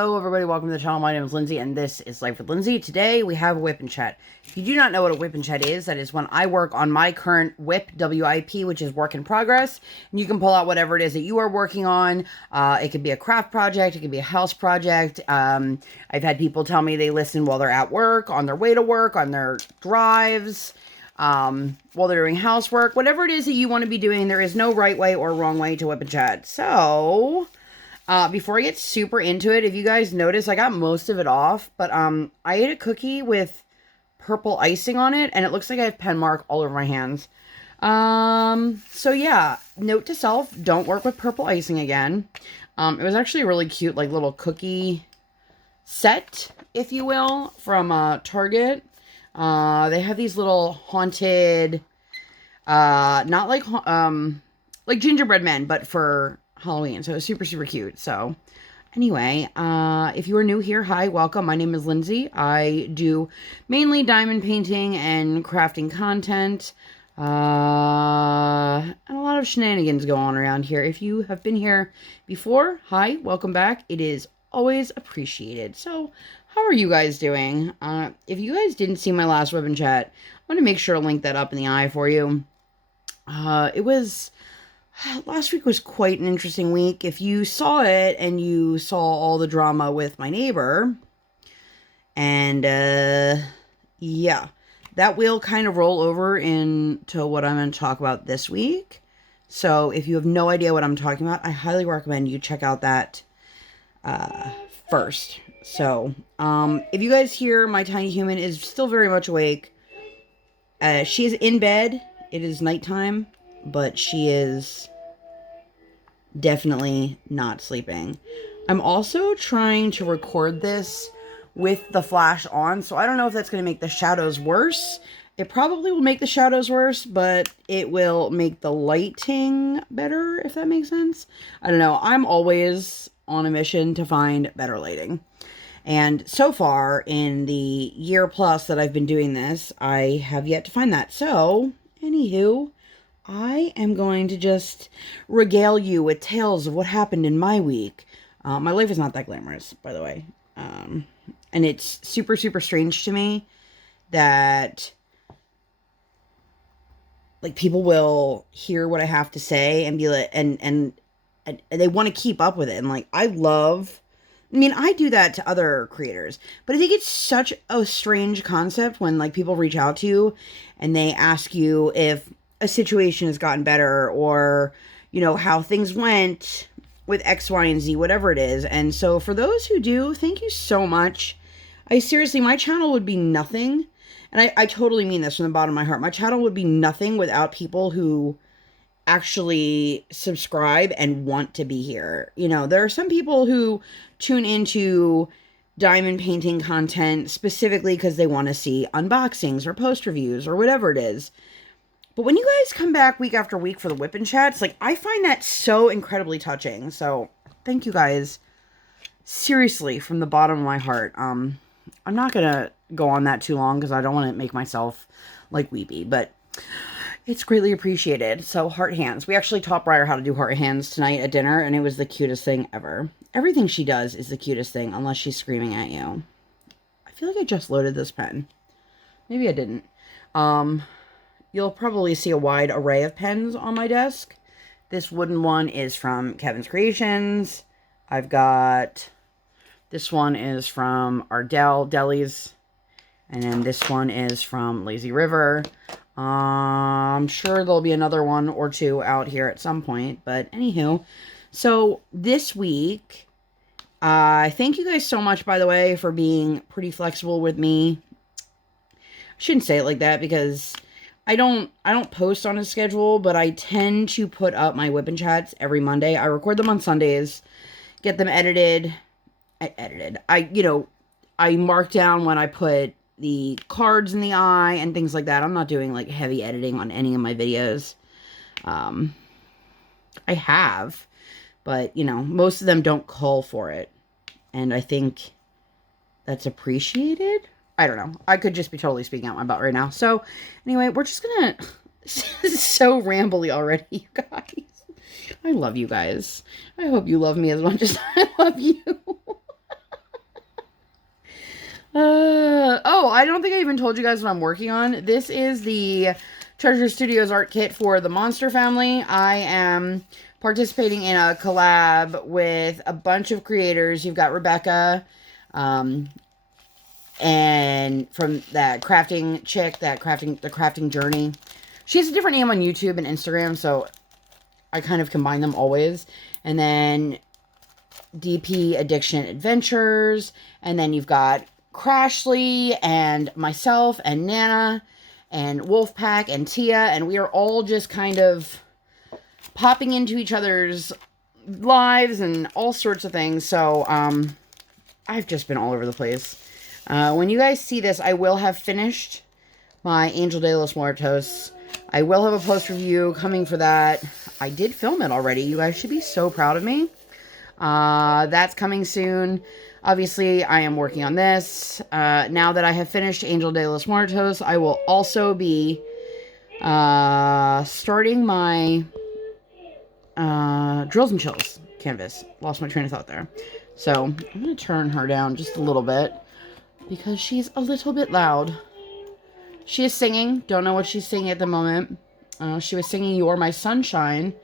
Hello everybody, welcome to the channel. My name is Lindsay and this is Life with Lindsay. Today we have a WIP Chat. If you do not know what a WIP Chat is, that is when I work on my current WIP, WIP, which is work in progress. And you can pull out whatever it is that you are working on. It could be a craft project, it could be a house project. I've had people tell me they listen while they're at work, on their way to work, on their drives, while they're doing housework. Whatever it is that you want to be doing, there is no right way or wrong way to WIP Chat. So before I get super into it, if you guys notice, I got most of it off, but I ate a cookie with purple icing on it, and it looks like I have pen mark all over my hands. So yeah, note to self, don't work with purple icing again. It was actually a really cute, like, little cookie set, if you will, from Target. They have these little haunted, not like gingerbread men, but for Halloween. So it was super, super cute. So anyway, if you are new here, hi, welcome. My name is Lindsay. I do mainly diamond painting and crafting content. And a lot of shenanigans go on around here. If you have been here before, hi, welcome back. It is always appreciated. So how are you guys doing? If you guys didn't see my last WIP Chat, I'm going to make sure to link that up in the eye for you. Last week was quite an interesting week. If you saw it and you saw all the drama with my neighbor, and yeah, that will kind of roll over into what I'm going to talk about this week. So if you have no idea what I'm talking about, I highly recommend you check out that first. So if you guys hear my tiny human is still very much awake, she is in bed. It is nighttime, but she is definitely not sleeping. I'm also trying to record this with the flash on, so I don't know if that's going to make the shadows worse. It probably will make the shadows worse, but it will make the lighting better, if that makes sense. I don't know. I'm always on a mission to find better lighting. And so far, in the year plus that I've been doing this, I have yet to find that. So, anywho, I am going to just regale you with tales of what happened in my week. My life is not that glamorous, by the way. And it's super, super strange to me that, like, people will hear what I have to say and be like, and they want to keep up with it. And, like, I do that to other creators, but I think it's such a strange concept when, like, people reach out to you and they ask you if a situation has gotten better, or, you know, how things went with X, Y, and Z, whatever it is. And so for those who do, thank you so much. Seriously, my channel would be nothing. And I totally mean this from the bottom of my heart. My channel would be nothing without people who actually subscribe and want to be here. You know, there are some people who tune into diamond painting content specifically because they want to see unboxings or post reviews or whatever it is. But when you guys come back week after week for the WIP Chats, like, I find that so incredibly touching. So thank you guys, seriously, from the bottom of my heart. I'm not gonna go on that too long because I don't want to make myself like weepy, but it's greatly appreciated. So heart hands. We actually taught Briar how to do heart hands tonight at dinner, and it was the cutest thing ever. Everything she does is the cutest thing, unless she's screaming at you. I feel like I just loaded this pen. Maybe I didn't. You'll probably see a wide array of pens on my desk. This wooden one is from Kevin's Creations. I've got, this one is from Ardell Delis. And then this one is from Lazy River. I'm sure there'll be another one or two out here at some point. But anywho, so this week, thank you guys so much, by the way, for being pretty flexible with me. I shouldn't say it like that because I don't post on a schedule, but I tend to put up my WIP Chats every Monday. I record them on Sundays, get them edited. I mark down when I put the cards in the eye and things like that. I'm not doing, like, heavy editing on any of my videos. I have, but, you know, most of them don't call for it. And I think that's appreciated. I don't know. I could just be totally speaking out my butt right now. So, anyway, we're just gonna... This is so rambly already, you guys. I love you guys. I hope you love me as much as I love you. Oh, I don't think I even told you guys what I'm working on. This is the Treasure Studios art kit for the Monster family. I am participating in a collab with a bunch of creators. You've got Rebecca, and from that crafting chick, the crafting journey. She has a different name on YouTube and Instagram, so I kind of combine them always. And then DP Addiction Adventures, and then you've got Crashly and myself and Nana and Wolfpack and Tia, and we are all just kind of popping into each other's lives and all sorts of things. So I've just been all over the place. When you guys see this, I will have finished my Angel de los Muertos. I will have a post review coming for that. I did film it already. You guys should be so proud of me. That's coming soon. Obviously, I am working on this. Now that I have finished Angel de los Muertos, I will also be starting my Drills and Chills canvas. Lost my train of thought there. So, I'm going to turn her down just a little bit because she's a little bit loud. She is singing. Don't know what she's singing at the moment. She was singing You're My Sunshine.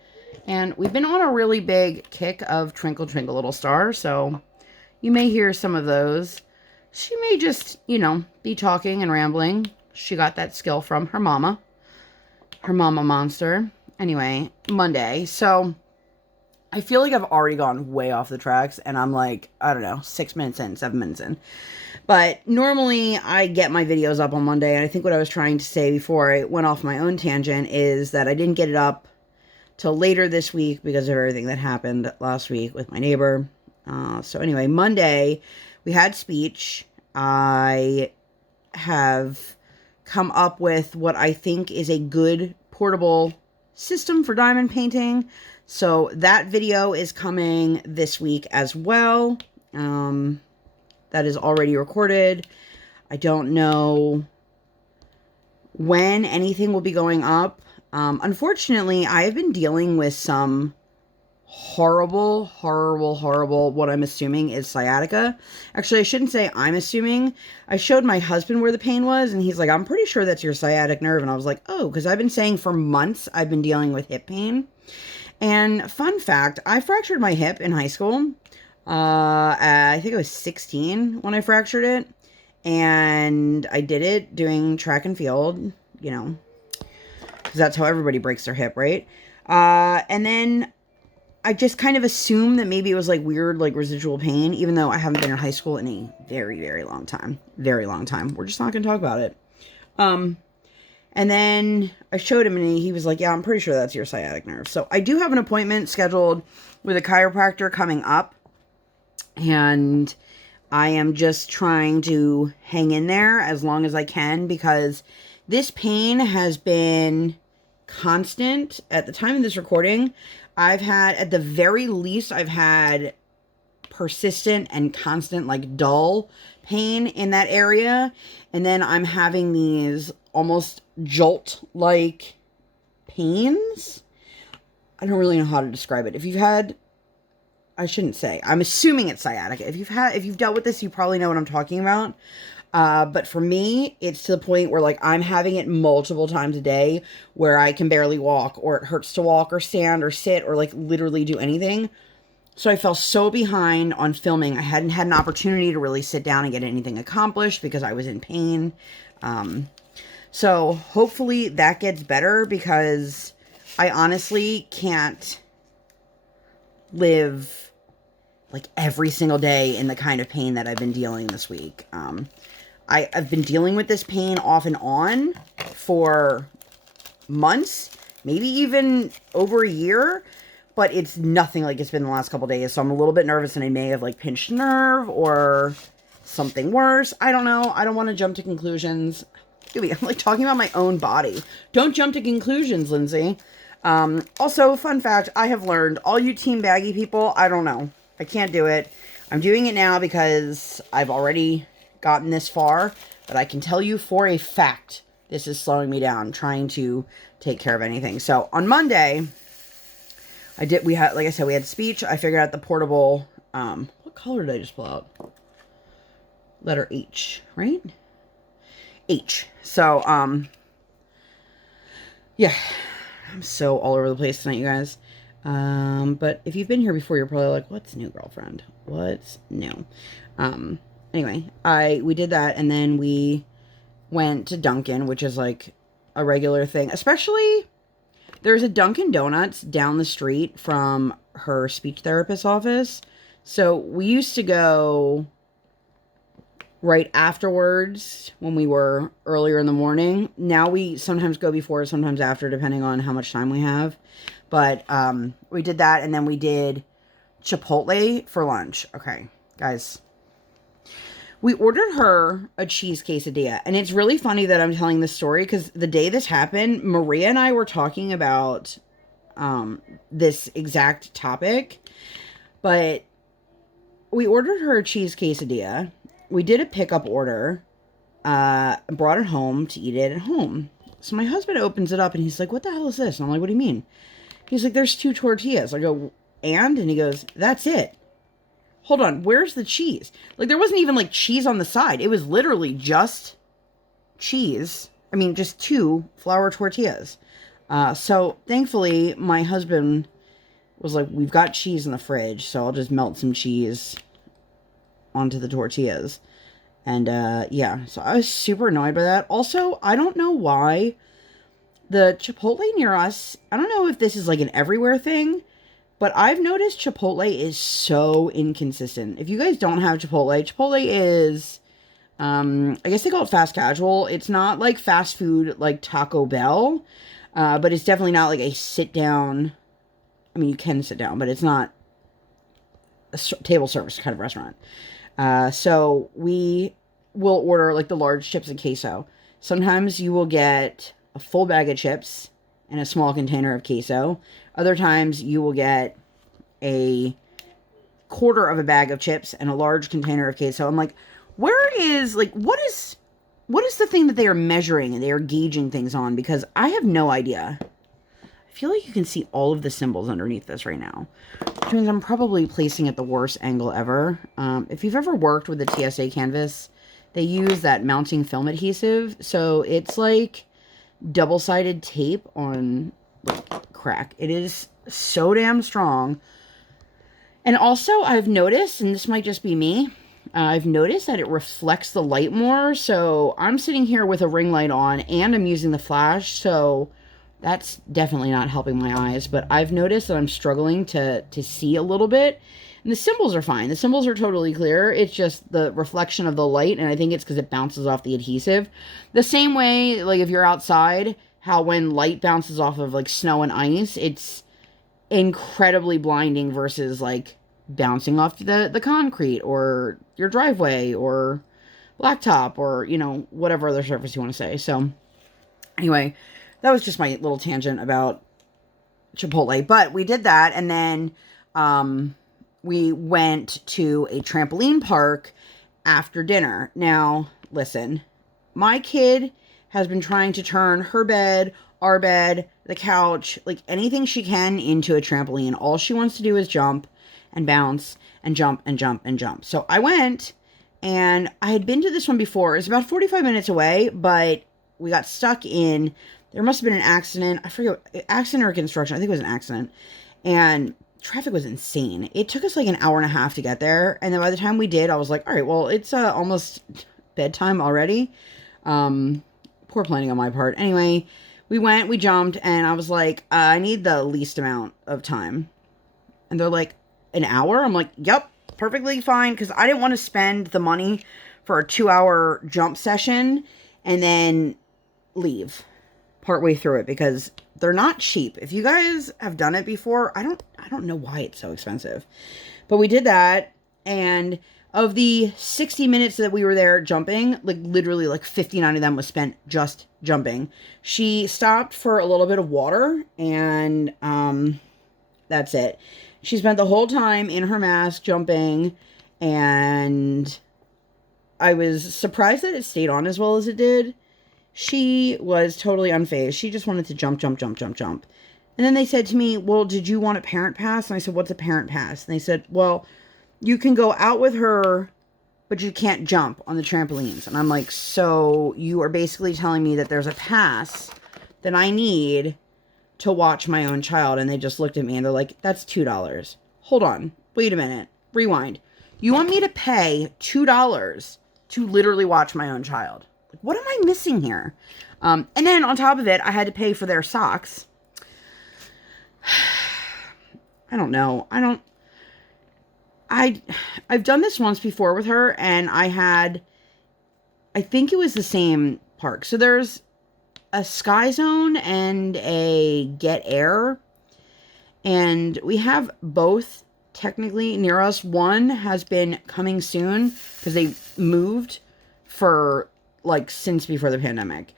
And we've been on a really big kick of Twinkle Twinkle Little Star, so you may hear some of those. She may just, you know, be talking and rambling. She got that skill from her mama monster. Anyway, Monday. So I feel like I've already gone way off the tracks, and I'm like, I don't know, 6 minutes in, 7 minutes in. But normally I get my videos up on Monday, and I think what I was trying to say before I went off my own tangent is that I didn't get it up till later this week because of everything that happened last week with my neighbor. So anyway, Monday we had speech. I have come up with what I think is a good portable system for diamond painting. So that video is coming this week as well. That is already recorded. I don't know when anything will be going up. Unfortunately, I have been dealing with some horrible, what I'm assuming is sciatica. Actually, I shouldn't say I'm assuming. I showed my husband where the pain was, and he's like, I'm pretty sure that's your sciatic nerve. And I was like, oh, because I've been saying for months I've been dealing with hip pain. And fun fact, I fractured my hip in high school. I think I was 16 when I fractured it. And I did it doing track and field, you know, because that's how everybody breaks their hip, right? And then I just kind of assumed that maybe it was like weird, like residual pain, even though I haven't been in high school in a very, very long time. Very long time. We're just not going to talk about it. And then I showed him and he was like, yeah, I'm pretty sure that's your sciatic nerve. So I do have an appointment scheduled with a chiropractor coming up. And I am just trying to hang in there as long as I can because this pain has been constant. At the time of this recording, I've had, at the very least, I've had persistent and constant, like dull pain in that area. And then I'm having these almost jolt-like pains. I don't really know how to describe it. If you've had, I shouldn't say, I'm assuming it's sciatica. If you've dealt with this, you probably know what I'm talking about. But for me, it's to the point where like I'm having it multiple times a day where I can barely walk, or it hurts to walk or stand or sit or like literally do anything. So I fell so behind on filming. I hadn't had an opportunity to really sit down and get anything accomplished because I was in pain. So hopefully that gets better because I honestly can't live like every single day in the kind of pain that I've been dealing this week. I've been dealing with this pain off and on for months, maybe even over a year, but it's nothing like it's been the last couple days. So I'm a little bit nervous and I may have like pinched a nerve or something worse. I don't know. I don't want to jump to conclusions. I'm like talking about my own body. Don't jump to conclusions, Lindsay. Also, fun fact, I have learned, all you Team Baggy people, I don't know. I can't do it. I'm doing it now because I've already gotten this far, but I can tell you for a fact, this is slowing me down, trying to take care of anything. So on Monday, we had speech. I figured out the portable, what color did I just pull out? letter H, right? H. So, yeah, I'm so all over the place tonight, you guys. But if you've been here before, you're probably like, what's new, girlfriend? What's new? Anyway, we did that, and then we went to Dunkin', which is like a regular thing. Especially, there's a Dunkin' Donuts down the street from her speech therapist's office. So we used to go right afterwards when we were earlier in the morning. Now we sometimes go before, sometimes after, depending on how much time we have. But we did that, and then we did Chipotle for lunch. Okay, guys. We ordered her a cheese quesadilla, and it's really funny that I'm telling this story because the day this happened, Maria and I were talking about this exact topic, but we ordered her a cheese quesadilla. We did a pickup order, brought it home to eat it at home. So my husband opens it up, and he's like, what the hell is this? And I'm like, what do you mean? He's like, there's 2 tortillas. I go, and he goes, that's it. Hold on, where's the cheese? Like, there wasn't even, like, cheese on the side. It was literally just cheese. I mean, just 2 flour tortillas. So, thankfully, my husband was like, we've got cheese in the fridge, so I'll just melt some cheese onto the tortillas. And, yeah, so I was super annoyed by that. Also, I don't know why the Chipotle near us, I don't know if this is, like, an everywhere thing, but I've noticed Chipotle is so inconsistent. If you guys don't have Chipotle, Chipotle is, I guess they call it fast casual. It's not like fast food like Taco Bell, but it's definitely not like a sit down. I mean, you can sit down, but it's not a table service kind of restaurant. So we will order like the large chips and queso. Sometimes you will get a full bag of chips and a small container of queso. Other times you will get a quarter of a bag of chips and a large container of queso. I'm like, where is, like, what is the thing that they are measuring and they are gauging things on? Because I have no idea. I feel like you can see all of the symbols underneath this right now, which means I'm probably placing it the worst angle ever. If you've ever worked with a TSA canvas, they use that mounting film adhesive. So it's like double-sided tape on crack. It is so damn strong. And also, I've noticed, and this might just be me, I've noticed that it reflects the light more. So I'm sitting here with a ring light on and I'm using the flash, so that's definitely not helping my eyes. But I've noticed that I'm struggling to see a little bit. And the symbols are fine. The symbols are totally clear. It's just the reflection of the light, and I think it's because it bounces off the adhesive. The same way, like, if you're outside, how when light bounces off of, like, snow and ice, it's incredibly blinding versus, like, bouncing off the concrete or your driveway or blacktop or, you know, whatever other surface you want to say. So, anyway, that was just my little tangent about Chipotle. But we did that, and then we went to a trampoline park after dinner. Now, listen, my kid has been trying to turn her bed, our bed, the couch, like anything she can into a trampoline. All she wants to do is jump and bounce and jump and jump and jump. So I went, and I had been to this one before. It's about 45 minutes away, but we got stuck in, there must have been an accident. I forget, accident or construction. I think it was an accident. And traffic was insane. It took us like an hour and a half to get there. And then by the time we did, I was like, all right, well, it's almost bedtime already. Poor planning on my part. Anyway, we went, we jumped, and I was like, I need the least amount of time. And they're like, an hour? I'm like, yep, perfectly fine, because I didn't want to spend the money for a 2-hour jump session and then leave partway through it, because they're not cheap. If you guys have done it before, I don't know why it's so expensive. But we did that, and of the 60 minutes that we were there jumping, like literally like 59 of them was spent just jumping. She stopped for a little bit of water, and that's it. She spent the whole time in her mask jumping, and I was surprised that it stayed on as well as it did. She was totally unfazed. She just wanted to jump, jump, jump, jump, jump. And then they said to me, well, did you want a parent pass? And I said, what's a parent pass? And they said, well, you can go out with her but you can't jump on the trampolines. And I'm like, so you are basically telling me that there's a pass that I need to watch my own child. And they just looked at me and they're like, that's $2. Hold on. Wait a minute. Rewind. You want me to pay $2 to literally watch my own child? Like, what am I missing here? And then on top of it, I had to pay for their socks. I don't know. I've done this once before with her, and I think it was the same park. So there's a Sky Zone and a Get Air, and we have both technically near us. One has been coming soon because they moved for like since before the pandemic.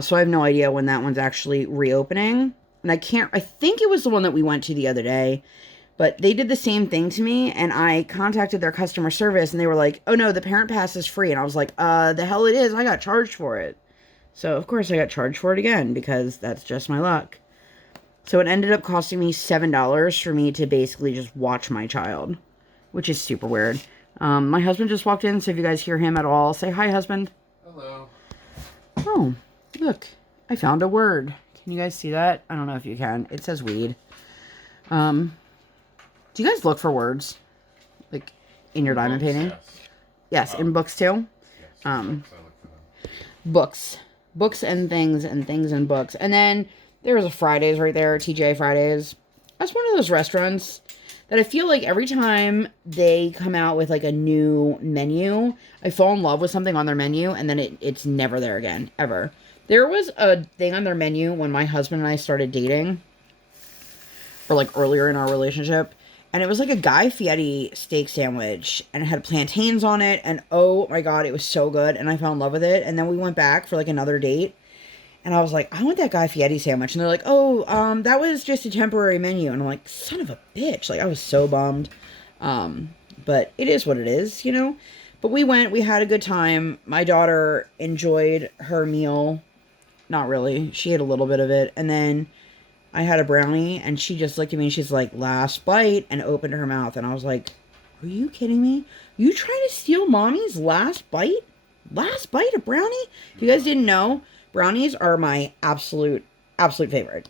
So I have no idea when that one's actually reopening. And I think it was the one that we went to the other day. But they did the same thing to me, and I contacted their customer service, and they were like, oh no, the parent pass is free. And I was like, the hell it is. I got charged for it. So, of course, I got charged for it again, because that's just my luck. So it ended up costing me $7 for me to basically just watch my child, which is super weird. My husband just walked in, so if you guys hear him at all, say hi, husband. Hello. Oh, look, I found a word. Can you guys see that? I don't know if you can. It says weed. Do you guys look for words, like, in your diamond painting? Yes, in books too? Yes, books. Books and things and books. And then there was a Fridays right there, TGI Fridays. That's one of those restaurants that I feel like every time they come out with, like, a new menu, I fall in love with something on their menu, and then it's never there again, ever. There was a thing on their menu when my husband and I started dating, or, like, earlier in our relationship. And it was like a Guy Fieri steak sandwich. And it had plantains on it. And oh my God, it was so good. And I fell in love with it. And then we went back for like another date. And I was like, I want that Guy Fieri sandwich. And they're like, oh, that was just a temporary menu. And I'm like, son of a bitch. Like, I was so bummed. But it is what it is, you know. But we went. We had a good time. My daughter enjoyed her meal. Not really. She ate a little bit of it. And then I had a brownie, and she just looked at me, and she's like, last bite, and opened her mouth. And I was like, are you kidding me? You trying to steal mommy's last bite? Last bite of brownie? If you guys didn't know, brownies are my absolute favorite.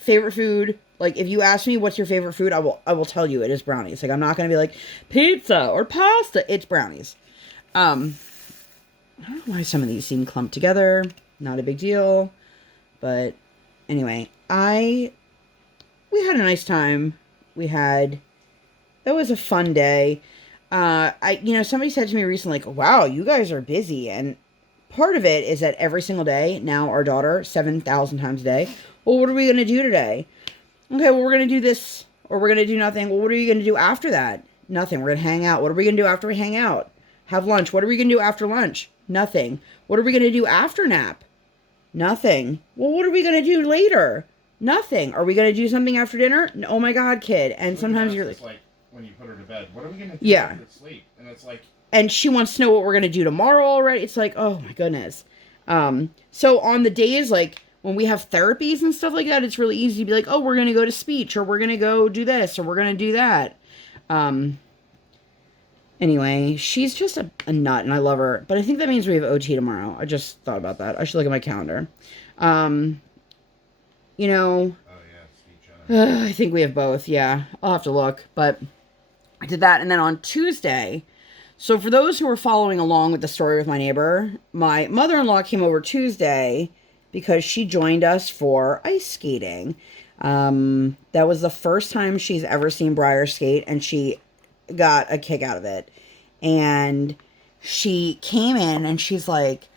Favorite food. Like, if you ask me what's your favorite food, I will tell you it is brownies. Like, I'm not going to be like, pizza or pasta. It's brownies. I don't know why some of these seem clumped together. Not a big deal. But anyway, we had a nice time. It was a fun day. Somebody said to me recently, like, wow, you guys are busy. And part of it is that every single day, now our daughter, 7,000 times a day, well, what are we going to do today? Okay, well, we're going to do this, or we're going to do nothing. Well, what are you going to do after that? Nothing. We're going to hang out. What are we going to do after we hang out? Have lunch. What are we going to do after lunch? Nothing. What are we going to do after nap? Nothing. Well, what are we going to do later? Nothing. Are we going to do something after dinner? Oh my God, kid. And sometimes you're like, when you put her to bed, what are we going to do after sleep? And it's like, and she wants to know what we're going to do tomorrow already. It's like, oh my goodness. So on the days, like, when we have therapies and stuff like that, it's really easy to be like, oh, we're going to go to speech, or we're going to go do this, or we're going to do that. Anyway, she's just a nut, and I love her. But I think that means we have OT tomorrow. I just thought about that. I should look at my calendar. You know, I think we have both. Yeah, I'll have to look. But I did that. And then on Tuesday, so for those who are following along with the story with my neighbor, my mother-in-law came over Tuesday because she joined us for ice skating. That was the first time she's ever seen Briar skate, and she got a kick out of it. And she came in and she's like,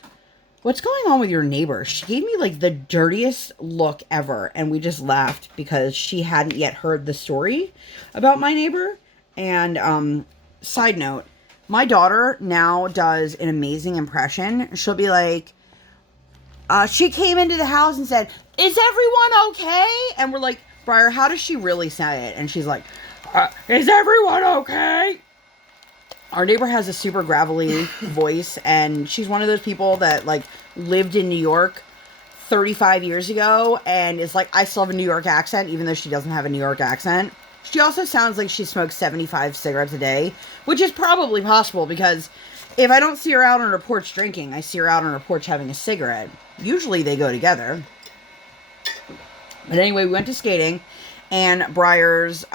what's going on with your neighbor? She gave me like the dirtiest look ever. And we just laughed because she hadn't yet heard the story about my neighbor. And side note, my daughter now does an amazing impression. She'll be like, she came into the house and said, is everyone okay? And we're like, Briar, how does she really say it? And she's like, is everyone okay? Our neighbor has a super gravelly voice, and she's one of those people that, like, lived in New York 35 years ago, and is like, I still have a New York accent, even though she doesn't have a New York accent. She also sounds like she smokes 75 cigarettes a day, which is probably possible, because If I don't see her out on her porch drinking, I see her out on her porch having a cigarette. Usually they go together. But anyway, we went to skating, and Briar's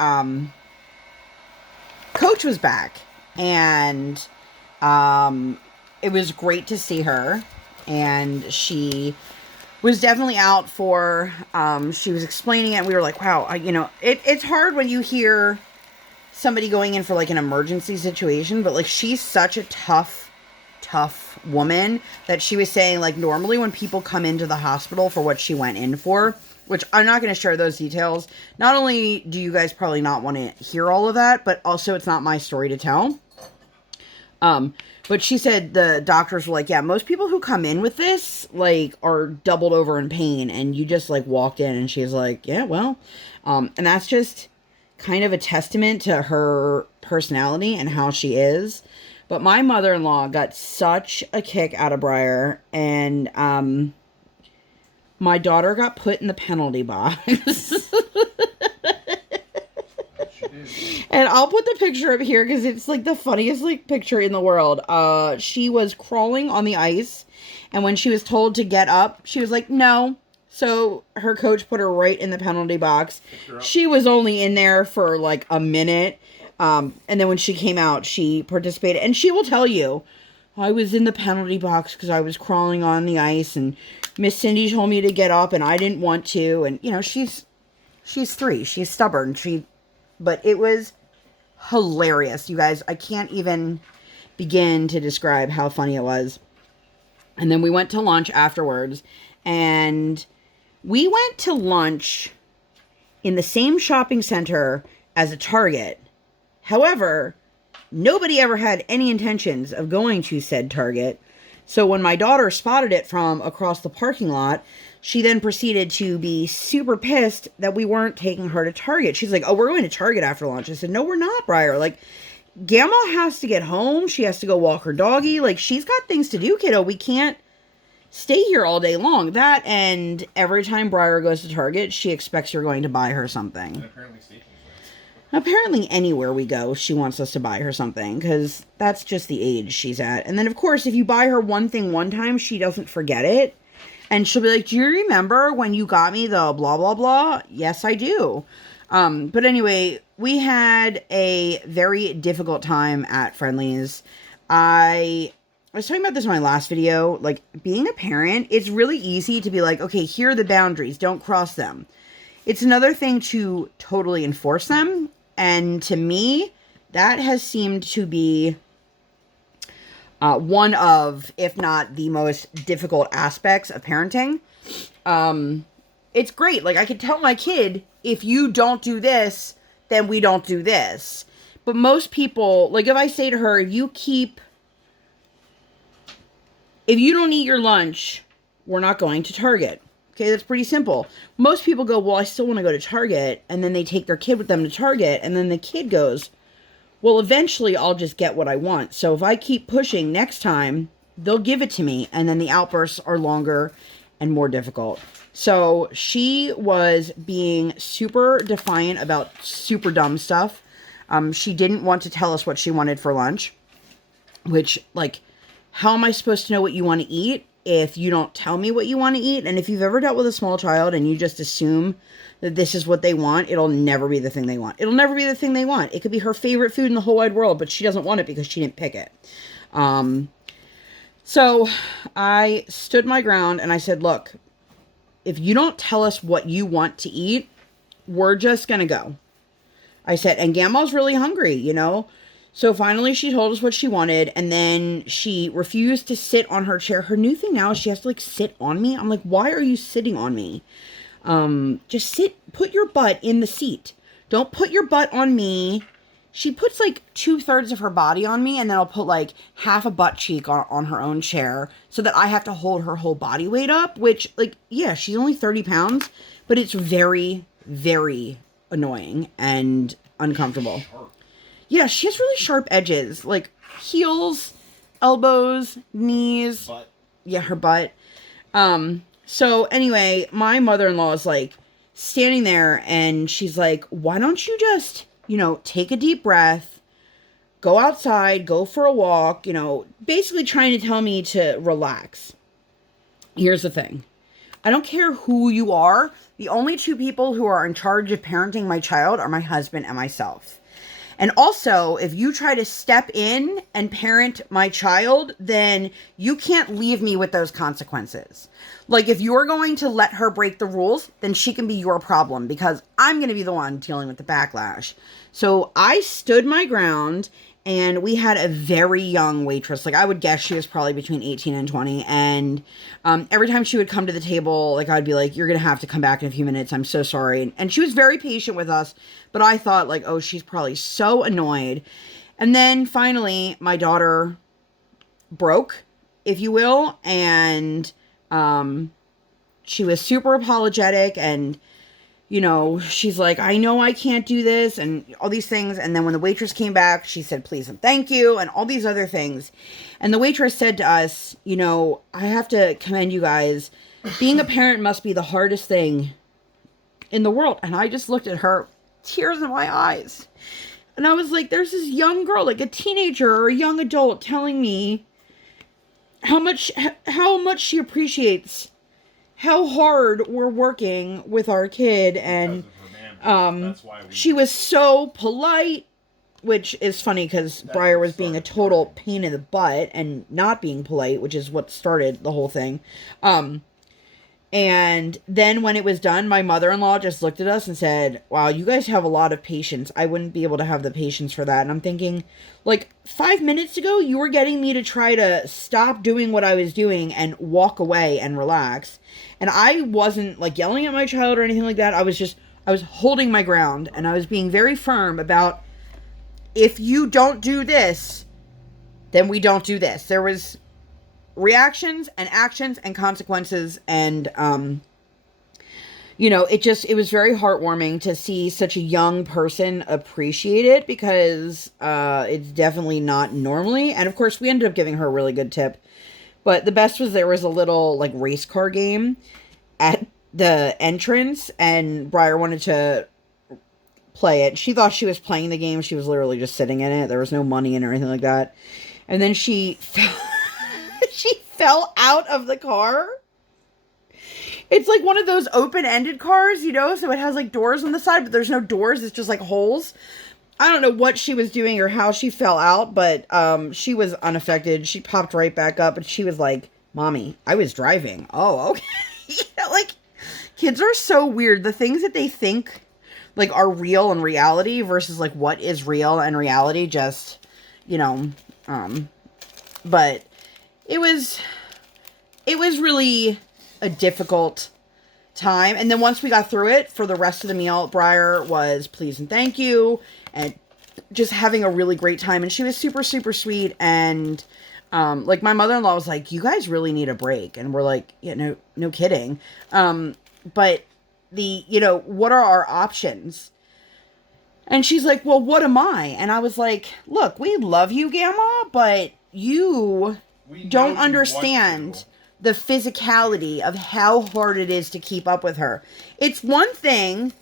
coach was back, and it was great to see her, and she was definitely out for, she was explaining it, and we were like, wow, it's hard when you hear somebody going in for, like, an emergency situation, but, like, she's such a tough woman that she was saying, like, normally when people come into the hospital for what she went in for, which I'm not going to share those details, not only do you guys probably not want to hear all of that, but also it's not my story to tell. But she said the doctors were like, yeah, most people who come in with this, like, are doubled over in pain, and you just, like, walked in, and she's like, yeah, well, and that's just kind of a testament to her personality and how she is. But my mother-in-law got such a kick out of Briar, and, my daughter got put in the penalty box. And I'll put the picture up here because it's, like, the funniest, like, picture in the world. She was crawling on the ice, and when she was told to get up, she was like, no. So her coach put her right in the penalty box. She was only in there for, like, a minute. And then when she came out, she participated. And she will tell you, I was in the penalty box because I was crawling on the ice, and Miss Cindy told me to get up, and I didn't want to. And, you know, she's 3. She's stubborn. But it was hilarious, you guys. I can't even begin to describe how funny it was. And then we went to lunch afterwards, and we went to lunch in the same shopping center as a Target. However, nobody ever had any intentions of going to said Target. So when my daughter spotted it from across the parking lot, she then proceeded to be super pissed that we weren't taking her to Target. She's like, oh, we're going to Target after lunch. I said, no, we're not, Briar. Like, Gamma has to get home. She has to go walk her doggy. Like, she's got things to do, kiddo. We can't stay here all day long. That, and every time Briar goes to Target, she expects you're going to buy her something. And apparently Staples. Apparently anywhere we go, she wants us to buy her something, because that's just the age she's at. And then, of course, if you buy her one thing one time, she doesn't forget it. And she'll be like, do you remember when you got me the blah, blah, blah? Yes, I do. But anyway, we had a very difficult time at Friendly's. I was talking about this in my last video. Like, being a parent, it's really easy to be like, okay, here are the boundaries. Don't cross them. It's another thing to totally enforce them. And to me, that has seemed to be one of, if not the most difficult aspects of parenting. It's great. Like, I could tell my kid, if you don't do this, then we don't do this. But most people, like, if I say to her, if you don't eat your lunch, we're not going to Target. Okay, that's pretty simple. Most people go, well, I still want to go to Target, and then they take their kid with them to Target, and then the kid goes, well, eventually I'll just get what I want. So if I keep pushing next time, they'll give it to me, and then the outbursts are longer and more difficult. So she was being super defiant about super dumb stuff. She didn't want to tell us what she wanted for lunch, which, like, how am I supposed to know what you want to eat if you don't tell me what you want to eat? And if you've ever dealt with a small child and you just assume that this is what they want, it'll never be the thing they want. It'll never be the thing they want. It could be her favorite food in the whole wide world, but she doesn't want it because she didn't pick it. So I stood my ground and I said, look, if you don't tell us what you want to eat, we're just going to go. I said, and Gamma's really hungry, you know? So finally she told us what she wanted, and then she refused to sit on her chair. Her new thing now is she has to, like, sit on me. I'm like, why are you sitting on me? Just sit, put your butt in the seat. Don't put your butt on me. She puts, like, 2/3 of her body on me, and then I'll put, like, half a butt cheek on her own chair so that I have to hold her whole body weight up, which, like, yeah, she's only 30 pounds, but it's very, very annoying and uncomfortable. Yeah, she has really sharp edges, like heels, elbows, knees. Butt. Yeah, her butt. So anyway, my mother-in-law is, like, standing there, and she's like, why don't you just, you know, take a deep breath, go outside, go for a walk, you know, basically trying to tell me to relax. Here's the thing. I don't care who you are. The only two people who are in charge of parenting my child are my husband and myself. And also, if you try to step in and parent my child, then you can't leave me with those consequences. Like, if you're going to let her break the rules, then she can be your problem, because I'm going to be the one dealing with the backlash. So I stood my ground, and we had a very young waitress. Like, I would guess she was probably between 18 and 20. And every time she would come to the table, like, I'd be like, you're going to have to come back in a few minutes. I'm so sorry. And she was very patient with us. But I thought, like, oh, she's probably so annoyed. And then finally, my daughter broke, if you will. And she was super apologetic. And, you know, she's like, I know I can't do this. And all these things. And then when the waitress came back, she said, please and thank you. And all these other things. And the waitress said to us, you know, I have to commend you guys. Being a parent must be the hardest thing in the world. And I just looked at her, tears in my eyes. And I was like, there's this young girl, like a teenager or a young adult, telling me how much she appreciates how hard we're working with our kid. And she was so polite, which is funny because Briar was being a total pain in the butt and not being polite, which is what started the whole thing. And then when it was done, my mother-in-law just looked at us and said, wow, you guys have a lot of patience. I wouldn't be able to have the patience for that. And I'm thinking, like, 5 minutes ago, you were getting me to try to stop doing what I was doing and walk away and relax. And I wasn't, like, yelling at my child or anything like that. I was holding my ground, and I was being very firm about, if you don't do this, then we don't do this. There was reactions and actions and consequences, and you know, it was very heartwarming to see such a young person appreciate it, because it's definitely not normally. And of course we ended up giving her a really good tip, but the best was there was a little, like, race car game at the entrance, and Briar wanted to play it. She thought she was playing the game. She was literally just sitting in it. There was no money in it or anything like that. And then she fell out of the car. It's like one of those open-ended cars, you know, so it has, like, doors on the side, but there's no doors. It's just, like, holes. I don't know what she was doing or how she fell out, but she was unaffected. She popped right back up, and she was like, Mommy, I was driving. Oh, okay. You know, like, kids are so weird. The things that they think, like, are real in reality versus, like, what is real and reality, just, you know, but it was really a difficult time. And then once we got through it, for the rest of the meal, Briar was please and thank you, and just having a really great time. And she was super, super sweet. And, like, my mother-in-law was like, you guys really need a break. And we're like, yeah, no kidding. But you know, what are our options? And she's like, well, what am I? And I was like, look, we love you, Gamma, but you don't understand the physicality of how hard it is to keep up with her. It's one thing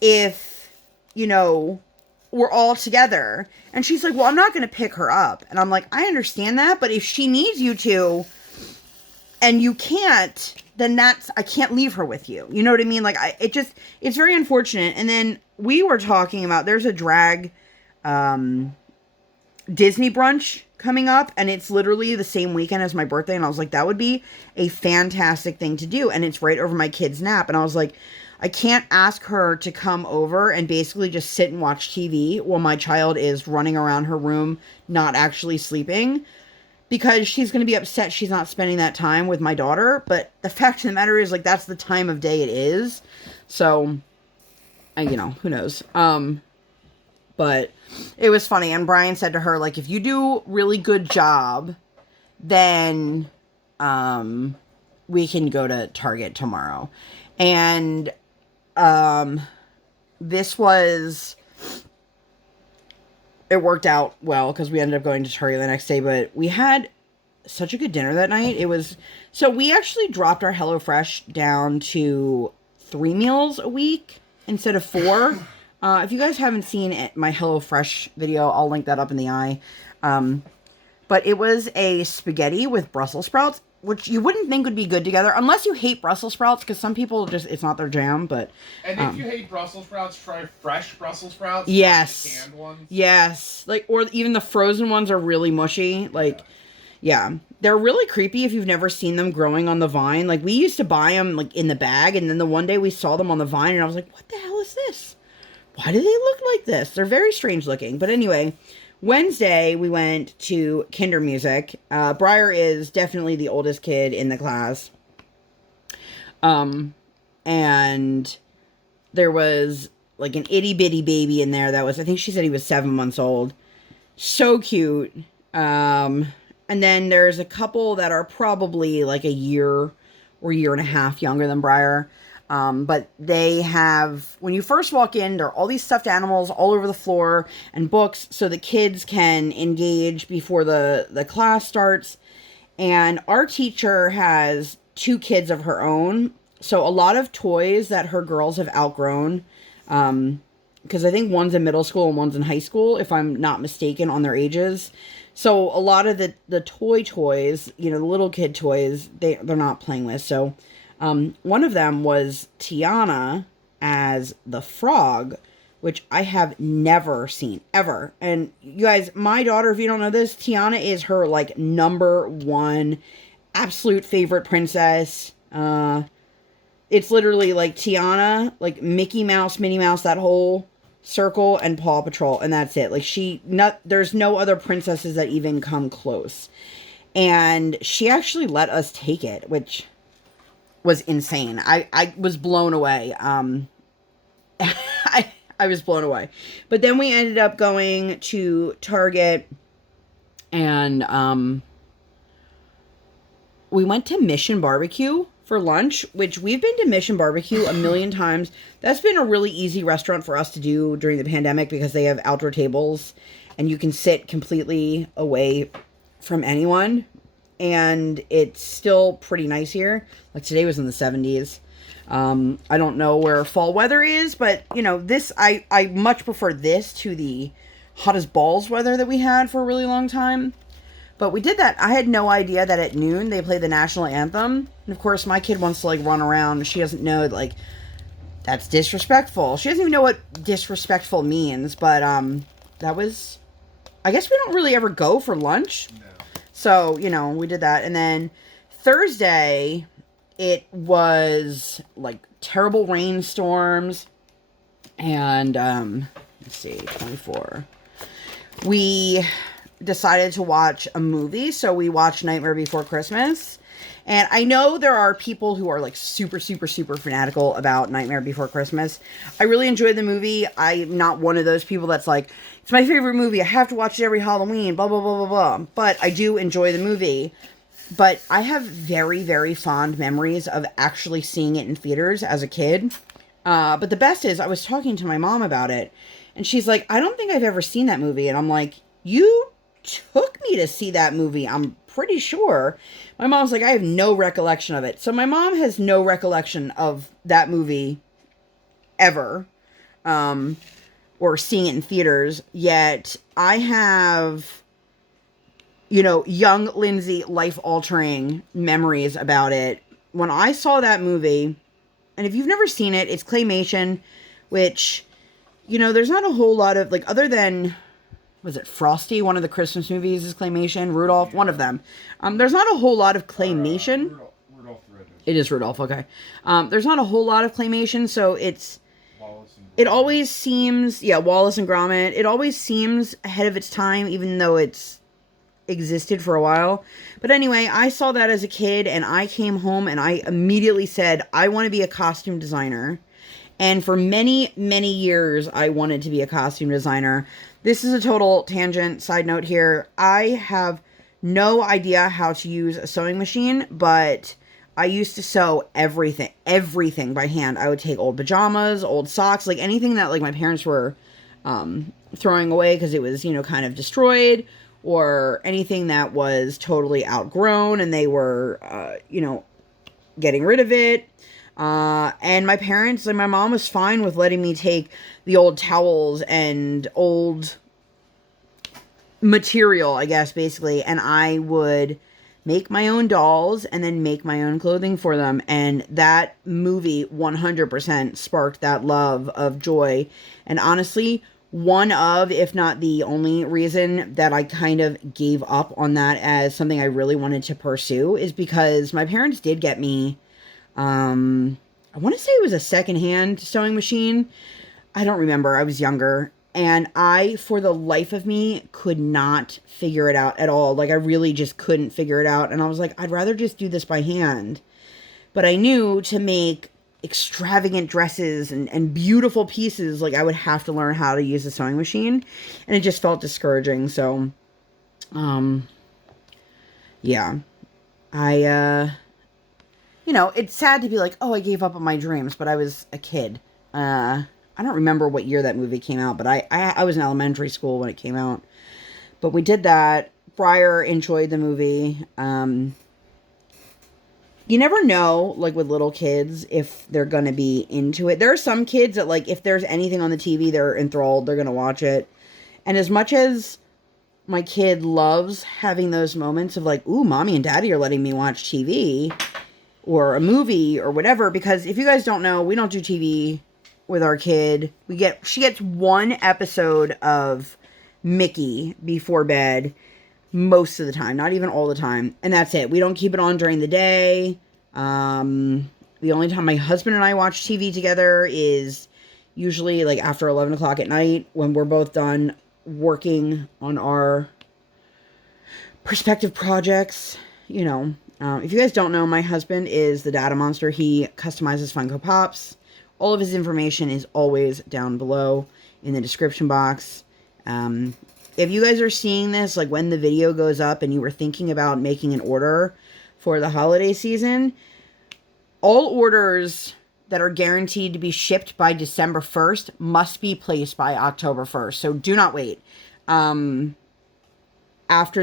if, you know, we're all together. And she's like, well, I'm not going to pick her up. And I'm like, I understand that, but if she needs you to, and you can't, then I can't leave her with you. You know what I mean? Like, it's very unfortunate. And then we were talking about, there's a drag, Disney brunch coming up, and it's literally the same weekend as my birthday. And I was like, that would be a fantastic thing to do. And it's right over my kid's nap. And I was like, I can't ask her to come over and basically just sit and watch TV while my child is running around her room, not actually sleeping, because she's going to be upset she's not spending that time with my daughter. But the fact of the matter is, like, that's the time of day it is. So, you know, who knows? But it was funny. And Brian said to her, like, if you do really good job, then we can go to Target tomorrow. And this was, it worked out well because we ended up going to Target the next day. But we had such a good dinner that night. It was, so we actually dropped our HelloFresh down to 3 meals a week instead of 4. If you guys haven't seen it, my HelloFresh video, I'll link that up in the eye. But it was a spaghetti with Brussels sprouts, which you wouldn't think would be good together, unless you hate Brussels sprouts, because some people just, it's not their jam, but... And if you hate Brussels sprouts, try fresh Brussels sprouts. Yes. Not the canned ones. Yes. Like, or even the frozen ones are really mushy. Like, yeah. They're really creepy if you've never seen them growing on the vine. Like, we used to buy them, like, in the bag, and then the one day we saw them on the vine, and I was like, what the hell is this? Why do they look like this? They're very strange looking. But anyway, Wednesday, we went to Kinder Music. Briar is definitely the oldest kid in the class. And there was, like, an itty-bitty baby in there that was, I think she said he was 7 months old. So cute. And then there's a couple that are probably, like, a year or year and a half younger than Briar. But they have, when you first walk in, there are all these stuffed animals all over the floor and books so the kids can engage before the class starts. And our teacher has 2 kids of her own. So a lot of toys that her girls have outgrown. Because I think one's in middle school and one's in high school, if I'm not mistaken, on their ages. So a lot of the toys, you know, the little kid toys, they're not playing with. So... one of them was Tiana as the frog, which I have never seen, ever. And you guys, my daughter, if you don't know this, Tiana is her, like, #1 absolute favorite princess. It's literally, like, Tiana, like, Mickey Mouse, Minnie Mouse, that whole circle, and Paw Patrol, and that's it. Like, there's no other princesses that even come close. And she actually let us take it, which... was insane. I was blown away. I was blown away. But then we ended up going to Target and we went to Mission Barbecue for lunch, which we've been to Mission Barbecue a million times. That's been a really easy restaurant for us to do during the pandemic because they have outdoor tables and you can sit completely away from anyone. And it's still pretty nice here. Like, today was in the 70s. I don't know where fall weather is, but, you know, this, I much prefer this to the hot as balls weather that we had for a really long time. But we did that. I had no idea that at noon they play the national anthem. And, of course, my kid wants to, like, run around. She doesn't know, like, that's disrespectful. She doesn't even know what disrespectful means. But, that was, I guess we don't really ever go for lunch. No. So, you know, we did that. And then Thursday, it was, like, terrible rainstorms. And, let's see, 24. We decided to watch a movie. So we watched Nightmare Before Christmas. And I know there are people who are, like, super, super, super fanatical about Nightmare Before Christmas. I really enjoyed the movie. I'm not one of those people that's like, it's my favorite movie. I have to watch it every Halloween, blah, blah, blah, blah, blah. But I do enjoy the movie. But I have very, very fond memories of actually seeing it in theaters as a kid. But the best is, I was talking to my mom about it. And she's like, I don't think I've ever seen that movie. And I'm like, you took me to see that movie, I'm pretty sure. My mom's like, I have no recollection of it. So my mom has no recollection of that movie ever. Or seeing it in theaters. Yet I have, you know, young Lindsay life-altering memories about it. When I saw that movie, and if you've never seen it, it's claymation, which, you know, there's not a whole lot of, like, other than... was it Frosty? One of the Christmas movies is claymation. Rudolph, one of them. There's not a whole lot of claymation. Rudolph the Red-Nosed. It is Rudolph, okay. There's not a whole lot of claymation, so it always seems, yeah, Wallace and Gromit. It always seems ahead of its time, even though it's existed for a while. But anyway, I saw that as a kid, and I came home, and I immediately said, I want to be a costume designer. And for many, many years, I wanted to be a costume designer. This is a total tangent side note here. I have no idea how to use a sewing machine, but I used to sew everything by hand. I would take old pajamas, old socks, like anything that, like, my parents were throwing away because it was, you know, kind of destroyed, or anything that was totally outgrown and they were, you know, getting rid of it. And my parents, like my mom was fine with letting me take the old towels and old material, I guess, basically, and I would make my own dolls and then make my own clothing for them. And that movie 100% sparked that love of joy. And honestly, one of, if not the only reason that I kind of gave up on that as something I really wanted to pursue is because my parents did get me, I want to say it was a secondhand sewing machine. I don't remember. I was younger. And I, for the life of me, could not figure it out at all. Like, I really just couldn't figure it out. And I was like, I'd rather just do this by hand. But I knew to make extravagant dresses and beautiful pieces, like, I would have to learn how to use a sewing machine. And it just felt discouraging. So, yeah. You know, it's sad to be like, oh, I gave up on my dreams, but I was a kid. I don't remember what year that movie came out, but I was in elementary school when it came out. But we did that. Briar enjoyed the movie. You never know, like, with little kids, if they're going to be into it. There are some kids that, like, if there's anything on the TV, they're enthralled. They're going to watch it. And as much as my kid loves having those moments of, like, ooh, mommy and daddy are letting me watch TV or a movie or whatever, because if you guys don't know, we don't do TV with our kid. She gets one episode of Mickey before bed most of the time, not even all the time, and that's it. We don't keep it on during the day. The only time my husband and I watch TV together is usually like after 11 o'clock at night when we're both done working on our prospective projects. You know, if you guys don't know, my husband is the DaddaMonster. He customizes Funko Pops. All of his information is always down below in the description box. If you guys are seeing this, like when the video goes up and you were thinking about making an order for the holiday season, all orders that are guaranteed to be shipped by December 1st must be placed by October 1st. So do not wait. After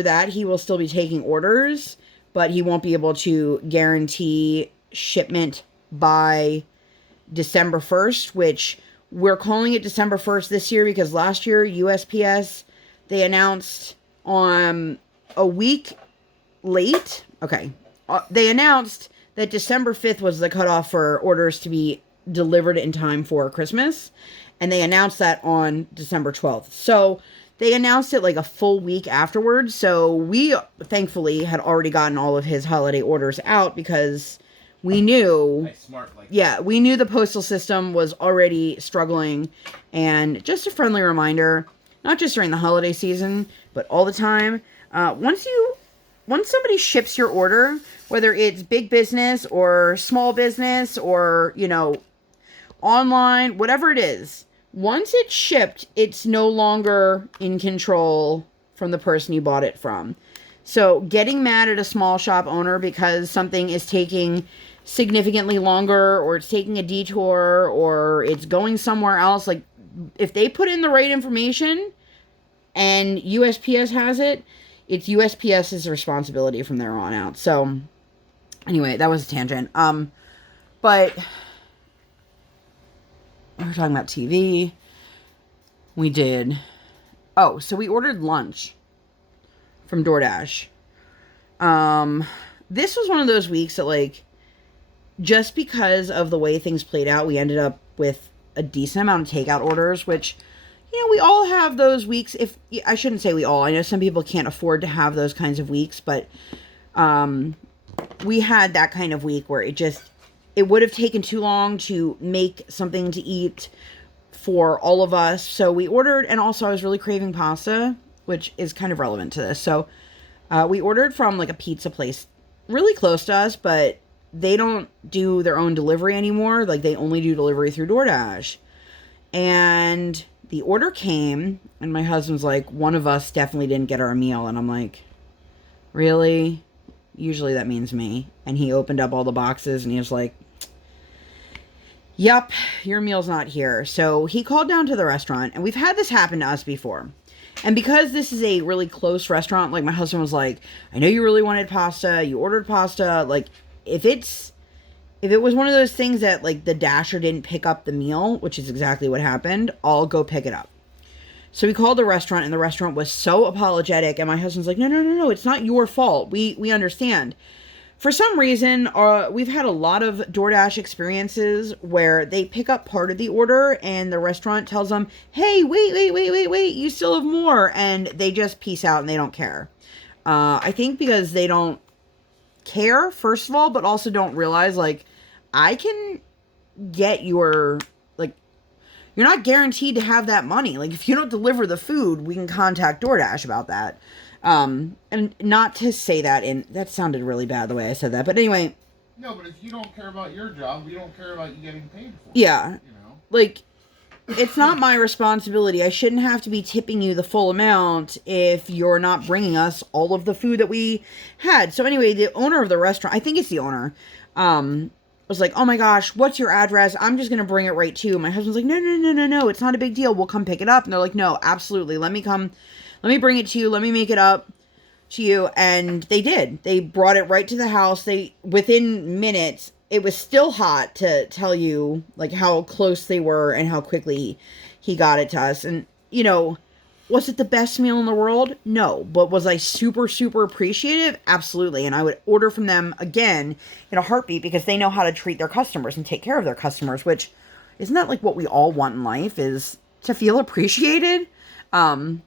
that, he will still be taking orders, but he won't be able to guarantee shipment by December 1st, which we're calling it December 1st this year because last year USPS, they announced on a week late. Okay. They announced that December 5th was the cutoff for orders to be delivered in time for Christmas. And they announced that on December 12th. So they announced it like a full week afterwards. So we thankfully had already gotten all of his holiday orders out because we knew, we knew the postal system was already struggling. And just a friendly reminder, not just during the holiday season, but all the time, once somebody ships your order, whether it's big business or small business or, you know, online, whatever it is, once it's shipped, it's no longer in control from the person you bought it from. So getting mad at a small shop owner because something is taking significantly longer or it's taking a detour or it's going somewhere else, like if they put in the right information and USPS has it, it's USPS's responsibility from there on out. So anyway, that was a tangent. But we were talking about TV. We did. Oh, so we ordered lunch from DoorDash. This was one of those weeks that, like, just because of the way things played out, we ended up with a decent amount of takeout orders, which, you know, we all have those weeks. If I shouldn't say we all. I know some people can't afford to have those kinds of weeks, but we had that kind of week where it would have taken too long to make something to eat for all of us. So we ordered, and also I was really craving pasta, which is kind of relevant to this. So we ordered from like a pizza place really close to us, but they don't do their own delivery anymore. Like they only do delivery through DoorDash. And the order came, and my husband's like, one of us definitely didn't get our meal. And I'm like, really? Usually that means me. And he opened up all the boxes, and he was like, yep, your meal's not here. So he called down to the restaurant, and we've had this happen to us before. And because this is a really close restaurant, like my husband was like, I know you really wanted pasta. You ordered pasta. Like if it's if it was one of those things that, like, the Dasher didn't pick up the meal, which is exactly what happened, I'll go pick it up. So we called the restaurant, and the restaurant was so apologetic, and my husband's like, no, it's not your fault. We understand. For some reason, we've had a lot of DoorDash experiences where they pick up part of the order, and the restaurant tells them, hey, wait, you still have more, and they just peace out, and they don't care. I think because they don't care, first of all, but also don't realize, like, I can get your, like, you're not guaranteed to have that money. Like, if you don't deliver the food, we can contact DoorDash about that. And not to say that that sounded really bad the way I said that, but anyway. No, but if you don't care about your job, we don't care about you getting paid for it. Yeah. You know? Like, it's not my responsibility. I shouldn't have to be tipping you the full amount if you're not bringing us all of the food that we had. So anyway, the owner of the restaurant, I think it's the owner, was like, oh my gosh, what's your address? I'm just going to bring it right to you. My husband's like, no, it's not a big deal. We'll come pick it up. And they're like, no, absolutely. Let me bring it to you. Let me make it up to you. And they did. They brought it right to the house. Within minutes, it was still hot, to tell you, like, how close they were and how quickly he got it to us. And, you know, was it the best meal in the world? No. But was I super, super appreciative? Absolutely. And I would order from them again in a heartbeat, because they know how to treat their customers and take care of their customers, which isn't that like what we all want in life, is to feel appreciated? And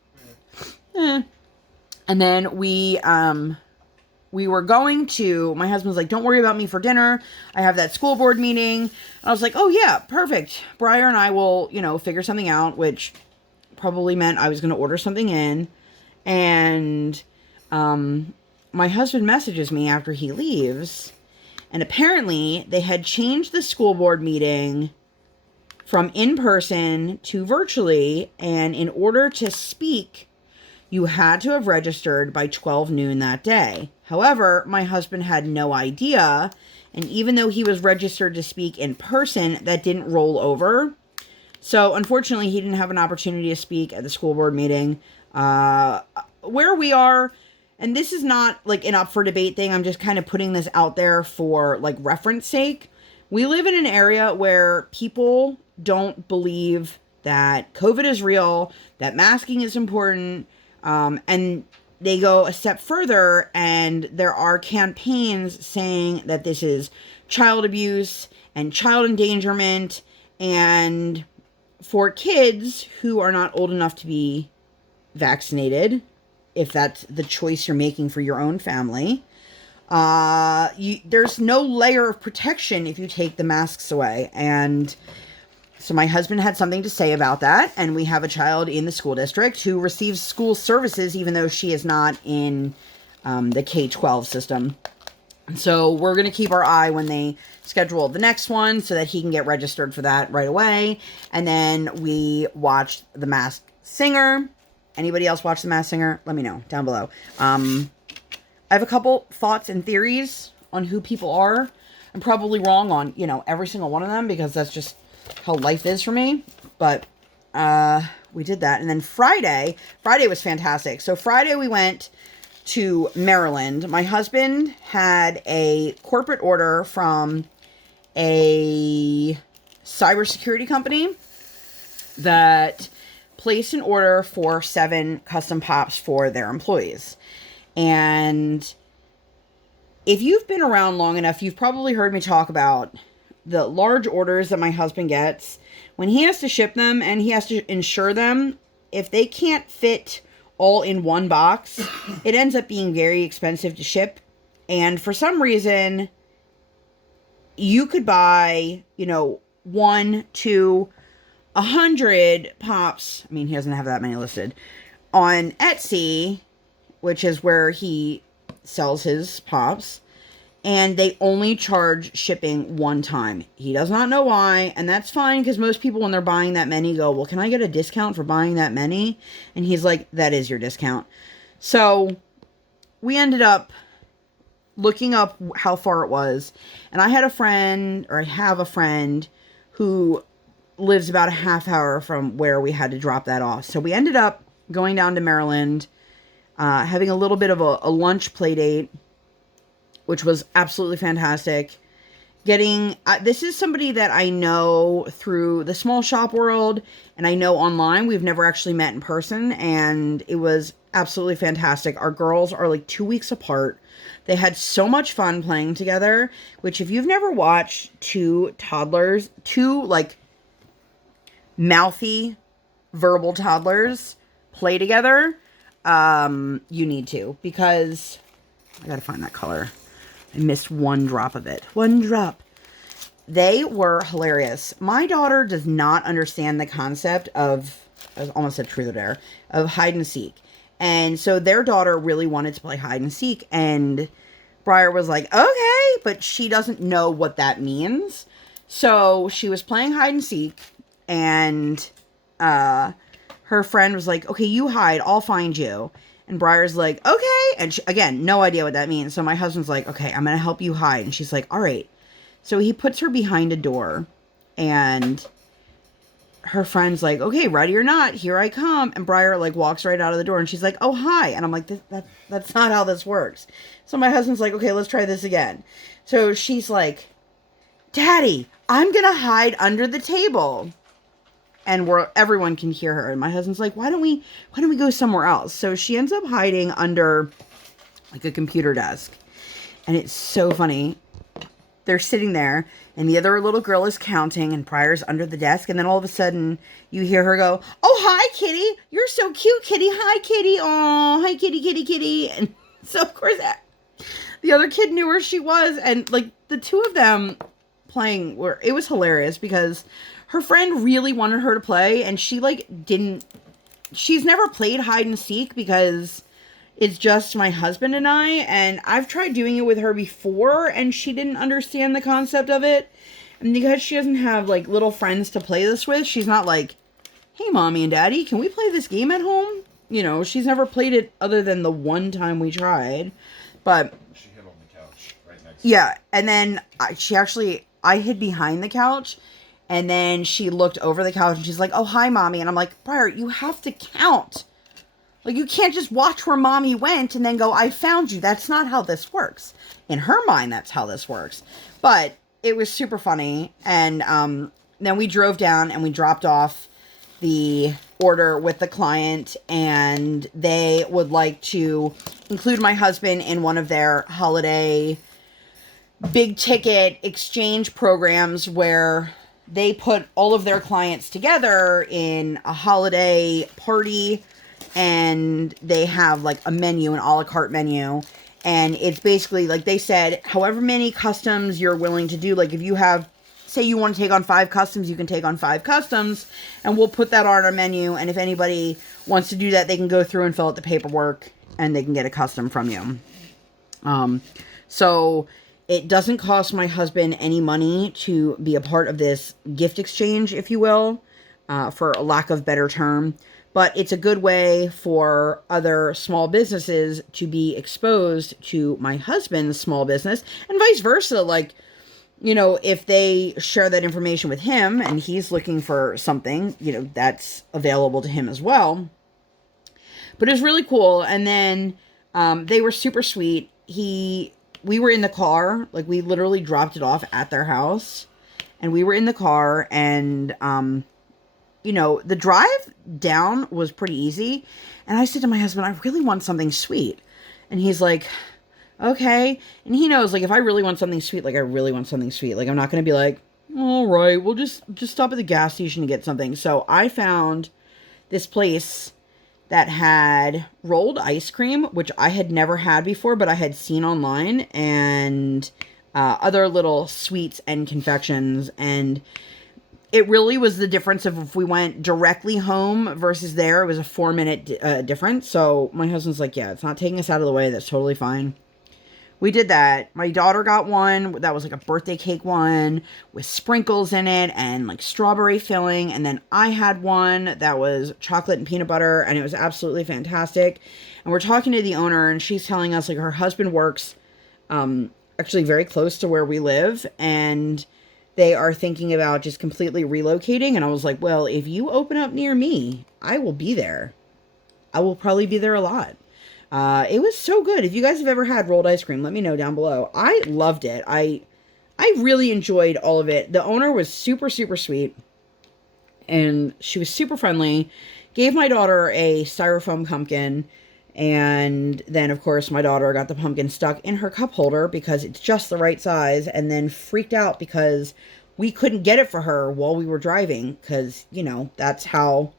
then we were going to, my husband's like, don't worry about me for dinner. I have that school board meeting. And I was like, oh yeah, perfect. Briar and I will, figure something out, which probably meant I was going to order something in. And my husband messages me after he leaves. And apparently they had changed the school board meeting from in person to virtually. And in order to speak, you had to have registered by 12 noon that day. However, my husband had no idea, and even though he was registered to speak in person, that didn't roll over. So, unfortunately, he didn't have an opportunity to speak at the school board meeting. Where we are, and this is not like an up for debate thing, I'm just kind of putting this out there for, like, reference sake. We live in an area where people don't believe that COVID is real, that masking is important, and they go a step further, and there are campaigns saying that this is child abuse and child endangerment, and for kids who are not old enough to be vaccinated, if that's the choice you're making for your own family, there's no layer of protection if you take the masks away. And so my husband had something to say about that, and we have a child in the school district who receives school services even though she is not in the K-12 system. So we're going to keep our eye when they schedule the next one so that he can get registered for that right away. And then we watched The Masked Singer. Anybody else watch The Masked Singer? Let me know down below. I have a couple thoughts and theories on who people are. I'm probably wrong on, every single one of them, because that's just how life is for me. But we did that. And then Friday was fantastic. So Friday we went to Maryland. My husband had a corporate order from a cybersecurity company that placed an order for 7 custom pops for their employees. And if you've been around long enough, you've probably heard me talk about the large orders that my husband gets. When he has to ship them and he has to insure them, if they can't fit all in one box, it ends up being very expensive to ship. And for some reason, you could buy, 1, 2, 100 pops. I mean, he doesn't have that many listed on Etsy, which is where he sells his pops, and they only charge shipping one time. He does not know why, and that's fine, because most people, when they're buying that many, go, well, can I get a discount for buying that many? And he's like, that is your discount. So we ended up looking up how far it was, and I have a friend who lives about a half hour from where we had to drop that off. So we ended up going down to Maryland, having a little bit of a lunch play date, which was absolutely fantastic. getting this is somebody that I know through the small shop world, and I know online. We've never actually met in person, and it was absolutely fantastic. Our girls are like 2 weeks apart. They had so much fun playing together, which if you've never watched two like mouthy verbal toddlers play together, you need to, because I gotta find that color. I missed one drop of it. One drop. They were hilarious. My daughter does not understand the concept of, I almost said truth or dare, of hide and seek. And so their daughter really wanted to play hide and seek. And Briar was like, okay, but she doesn't know what that means. So she was playing hide and seek. And her friend was like, okay, you hide. I'll find you. And Briar's like, okay. And she, again, no idea what that means. So my husband's like, okay, I'm going to help you hide. And she's like, all right. So he puts her behind a door. And her friend's like, okay, ready or not, here I come. And Briar like walks right out of the door. And she's like, oh, hi. And I'm like, that's not how this works. So my husband's like, okay, let's try this again. So she's like, Daddy, I'm going to hide under the table. And everyone can hear her. And my husband's like, why don't we go somewhere else? So she ends up hiding under like a computer desk. And it's so funny. They're sitting there and the other little girl is counting and Briar's under the desk. And then all of a sudden you hear her go, oh, hi, kitty. You're so cute, kitty. Hi, kitty. Oh, hi, kitty, kitty, kitty. And so of course the other kid knew where she was. And like the two of them playing it was hilarious because her friend really wanted her to play, and she like she's never played hide and seek because it's just my husband and and I've tried doing it with her before, and she didn't understand the concept of it. And because she doesn't have like little friends to play this with, she's not like, hey, mommy and daddy, can we play this game at home? You know, she's never played it other than the one time we tried. But she hid on the couch right next to and then I hid behind the couch. And then she looked over the couch and she's like, oh, hi, mommy. And I'm like, Briar, you have to count. Like, you can't just watch where mommy went and then go, I found you. That's not how this works. In her mind, that's how this works. But it was super funny. And then we drove down and we dropped off the order with the client. And they would like to include my husband in one of their holiday big ticket exchange programs where they put all of their clients together in a holiday party, and they have like a menu, an a la carte menu. And it's basically like they said, however many customs you're willing to do. Like if you have, say you want to take on 5 customs, you can take on 5 customs, and we'll put that on our menu. And if anybody wants to do that, they can go through and fill out the paperwork and they can get a custom from you. So it doesn't cost my husband any money to be a part of this gift exchange, if you will, for a lack of better term. But it's a good way for other small businesses to be exposed to my husband's small business and vice versa. Like, you know, if they share that information with him and he's looking for something, you know, that's available to him as well. But it was really cool. And then they were super sweet. We were in the car, like we literally dropped it off at their house, and we were in the car, and, you know, the drive down was pretty easy. And I said to my husband, I really want something sweet. And he's like, okay. And he knows, like, if I really want something sweet, like I really want something sweet, like I'm not going to be like, all right, we'll just stop at the gas station to get something. So I found this place that had rolled ice cream, which I had never had before, but I had seen online, and other little sweets and confections. And it really was the difference of if we went directly home versus there. It was a 4-minute difference. So my husband's like, yeah, it's not taking us out of the way. That's totally fine. We did that. My daughter got one that was like a birthday cake one with sprinkles in it and like strawberry filling. And then I had one that was chocolate and peanut butter, and it was absolutely fantastic. And we're talking to the owner, and she's telling us like her husband works actually very close to where we live, and they are thinking about just completely relocating. And I was like, well, if you open up near me, I will be there. I will probably be there a lot. It was so good. If you guys have ever had rolled ice cream, let me know down below. I loved it. I I really enjoyed all of it. The owner was super, super sweet. And she was super friendly. Gave my daughter a styrofoam pumpkin. And then, of course, my daughter got the pumpkin stuck in her cup holder because it's just the right size. And then freaked out because we couldn't get it for her while we were driving. Because, you know, that's how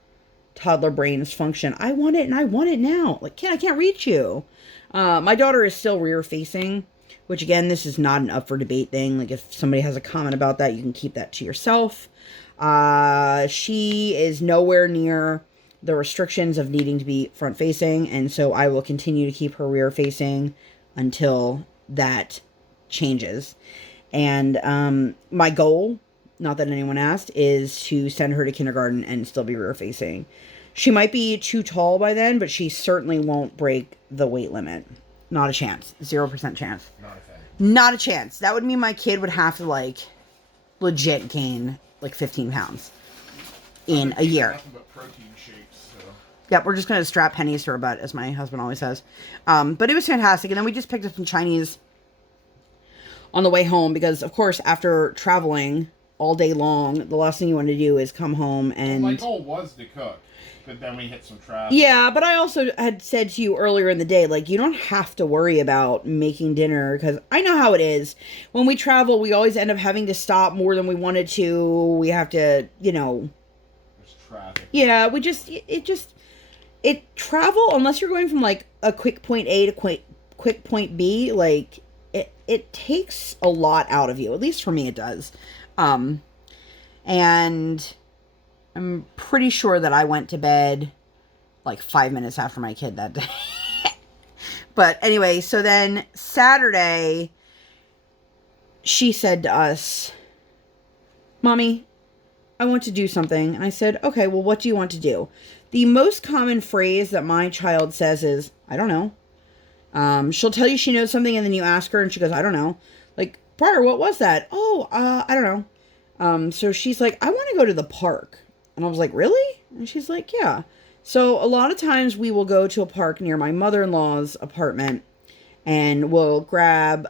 toddler brains function. I want it and I want it now. Like, kid, I can't reach you. My daughter is still rear facing. Which, again, this is not an up for debate thing. Like, if somebody has a comment about that, you can keep that to yourself. She is nowhere near the restrictions of needing to be front facing. And so I will continue to keep her rear facing until that changes. And my goal, not that anyone asked, is to send her to kindergarten and still be rear facing. She might be too tall by then, but she certainly won't break the weight limit. Not a chance. 0% chance. Not a fan. Not a chance. That would mean my kid would have to, like, legit gain, like, 15 pounds in a year. Nothing but protein shakes, so. Yep, we're just going to strap pennies to her butt, as my husband always says. But it was fantastic. And then we just picked up some Chinese on the way home because, of course, after traveling all day long, the last thing you want to do is come home and... Well, my goal was to cook. But then we hit some traffic. Yeah, but I also had said to you earlier in the day, like, you don't have to worry about making dinner, because I know how it is. When we travel, we always end up having to stop more than we wanted to. We have to, you know... There's traffic. Yeah, travel, unless you're going from, like, a quick point A to quick point B, like, it takes a lot out of you. At least for me, it does. And... I'm pretty sure that I went to bed like 5 minutes after my kid that day. But anyway, so then Saturday, she said to us, Mommy, I want to do something. And I said, okay, well, what do you want to do? The most common phrase that my child says is, I don't know. She'll tell you she knows something and then you ask her and she goes, I don't know. Like, Briar, what was that? Oh, I don't know. So she's like, I want to go to the park. And I was like, really? And she's like, yeah. So a lot of times we will go to a park near my mother-in-law's apartment and we'll grab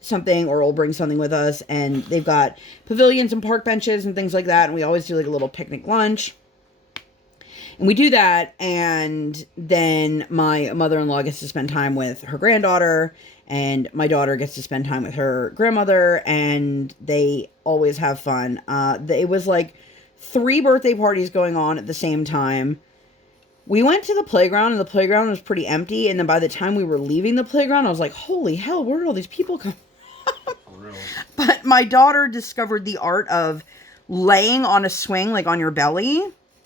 something or we'll bring something with us. And they've got pavilions and park benches and things like that. And we always do like a little picnic lunch. And we do that. And then my mother-in-law gets to spend time with her granddaughter. And my daughter gets to spend time with her grandmother. And they always have fun. It was like 3 birthday parties going on at the same time. We went to the playground, and the playground was pretty empty. And then by the time we were leaving the playground, I was like, holy hell, where did all these people come from? For real. But my daughter discovered the art of laying on a swing, like on your belly.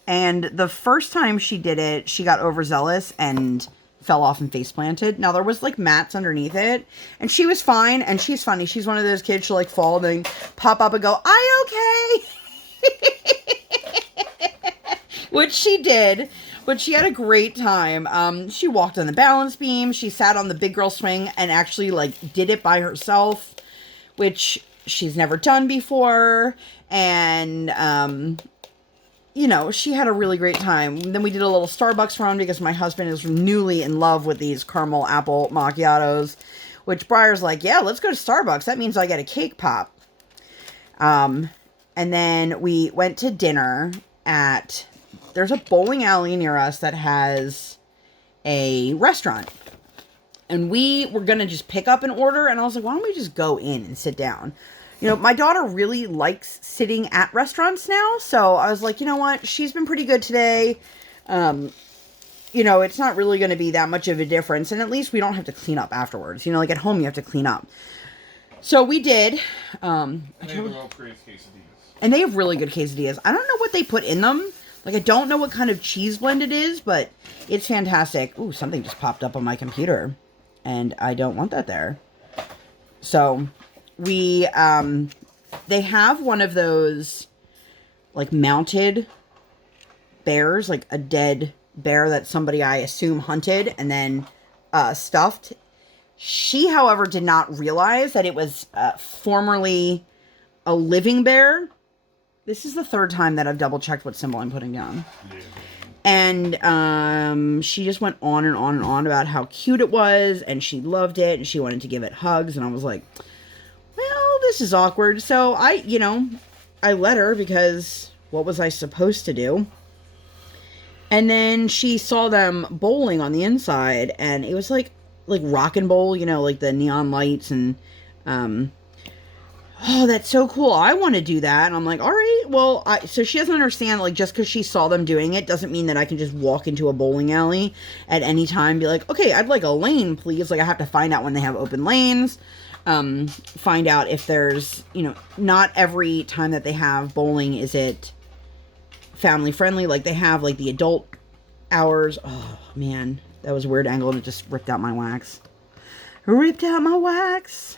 And the first time she did it, she got overzealous and fell off and face planted. Now, there was like mats underneath it. And she was fine, and she's funny. She's one of those kids, she'll like fall and then pop up and go, "I okay?" Which she did, but she had a great time. She walked on the balance beam. She sat on the big girl swing and actually like did it by herself, which she's never done before. And, you know, she had a really great time. Then we did a little Starbucks run because my husband is newly in love with these caramel apple macchiatos, which Briar's like, yeah, let's go to Starbucks. That means I get a cake pop. And then we went to dinner at... There's a bowling alley near us that has a restaurant. And we were going to just pick up an order. And I was like, why don't we just go in and sit down? You know, my daughter really likes sitting at restaurants now. So I was like, you know what? She's been pretty good today. You know, it's not really going to be that much of a difference. And at least we don't have to clean up afterwards. You know, like at home you have to clean up. So we did. And they have great quesadillas. And they have really good quesadillas. I don't know what they put in them. Like, I don't know what kind of cheese blend it is, but it's fantastic. Ooh, something just popped up on my computer. And I don't want that there. So, they have one of those, like, mounted bears. Like, a dead bear that somebody, I assume, hunted and then stuffed. She, however, did not realize that it was formerly a living bear. This is the 3rd time that I've double-checked what symbol I'm putting down. Yeah. And she just went on and on and on about how cute it was, and she loved it, and she wanted to give it hugs, and I was like, well, this is awkward. So I let her because what was I supposed to do? And then she saw them bowling on the inside, and it was like rock and bowl, like the neon lights, and oh, that's so cool. I want to do that. And I'm like, all right, well, so she doesn't understand, like, just because she saw them doing it doesn't mean that I can just walk into a bowling alley at any time and be like, okay, I'd like a lane, please. Like, I have to find out when they have open lanes, find out if there's, not every time that they have bowling is it family friendly. Like, they have, like, the adult hours. Oh, man, that was a weird angle, and it just ripped out my wax. Ripped out my wax.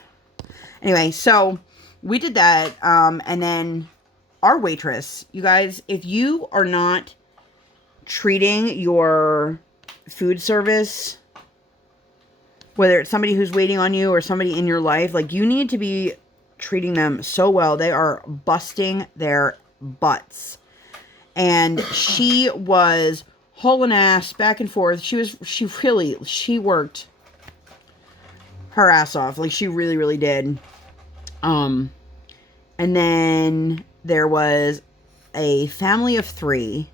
Anyway, so we did that, and then our waitress, you guys, if you are not treating your food service, whether it's somebody who's waiting on you or somebody in your life, like, you need to be treating them so well. They are busting their butts. And she was hauling ass back and forth. She worked her ass off. Like, she really, really did. And then there was a family of 3,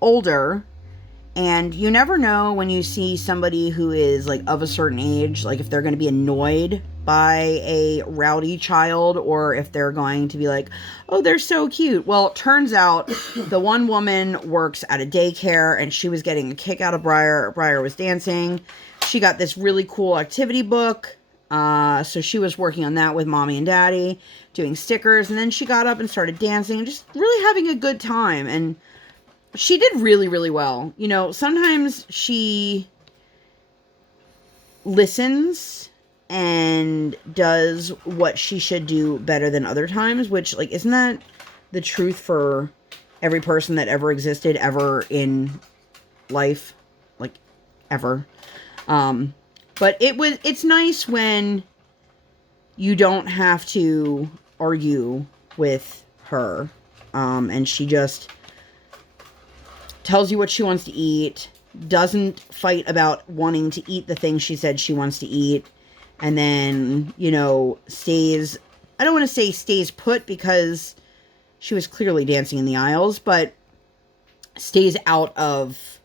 older, and you never know when you see somebody who is, like, of a certain age, like, if they're going to be annoyed by a rowdy child, or if they're going to be like, oh, they're so cute. Well, it turns out the one woman works at a daycare, and she was getting a kick out of Briar. Briar was dancing. She got this really cool activity book. So she was working on that with mommy and daddy, doing stickers, and then she got up and started dancing and just really having a good time. And she did really, really well. Sometimes she listens and does what she should do better than other times, which, like, isn't that the truth for every person that ever existed ever in life? Like, ever. But it's nice when you don't have to argue with her. And she just tells you what she wants to eat, doesn't fight about wanting to eat the thing she said she wants to eat, and then, stays, I don't want to say stays put because she was clearly dancing in the aisles, but stays out of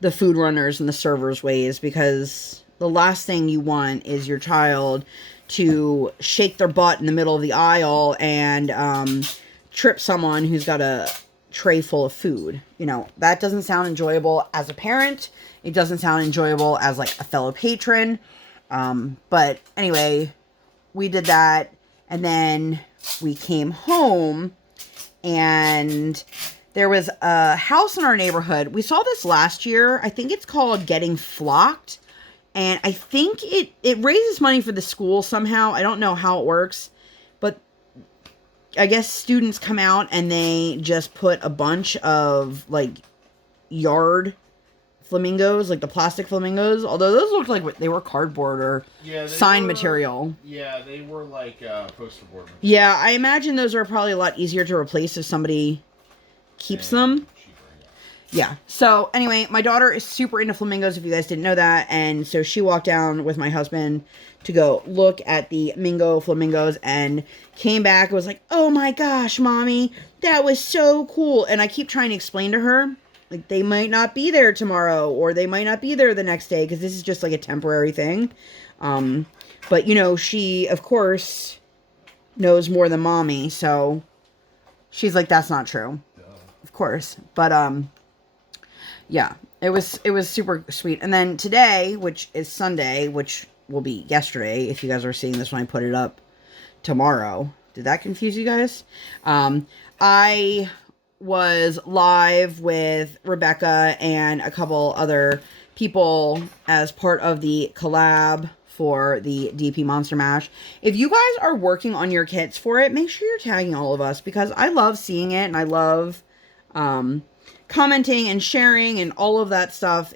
the food runners and the servers' ways, because the last thing you want is your child to shake their butt in the middle of the aisle and trip someone who's got a tray full of food. That doesn't sound enjoyable as a parent. It doesn't sound enjoyable as, like, a fellow patron. But anyway, we did that, and then we came home, and there was a house in our neighborhood. We saw this last year. I think it's called Getting Flocked. And I think it raises money for the school somehow. I don't know how it works. But I guess students come out and they just put a bunch of, like, yard flamingos, like the plastic flamingos. Although those looked like they were cardboard or sign material. Yeah, they were like poster board material. Yeah, I imagine those are probably a lot easier to replace if somebody keeps them. Yeah. So anyway, my daughter is super into flamingos, if you guys didn't know that. And so she walked down with my husband to go look at the Mingo flamingos and came back and was like, oh my gosh, mommy, that was so cool. And I keep trying to explain to her, like, they might not be there tomorrow, or they might not be there the next day, because this is just like a temporary thing. But she, of course, knows more than mommy. So she's like, that's not true. Of course. But, yeah, it was super sweet. And then today, which is Sunday, which will be yesterday, if you guys are seeing this when I put it up tomorrow. Did that confuse you guys? I was live with Rebecca and a couple other people as part of the collab for the DPMONSTERMASH. If you guys are working on your kits for it, make sure you're tagging all of us, because I love seeing it, and I love commenting and sharing and all of that stuff.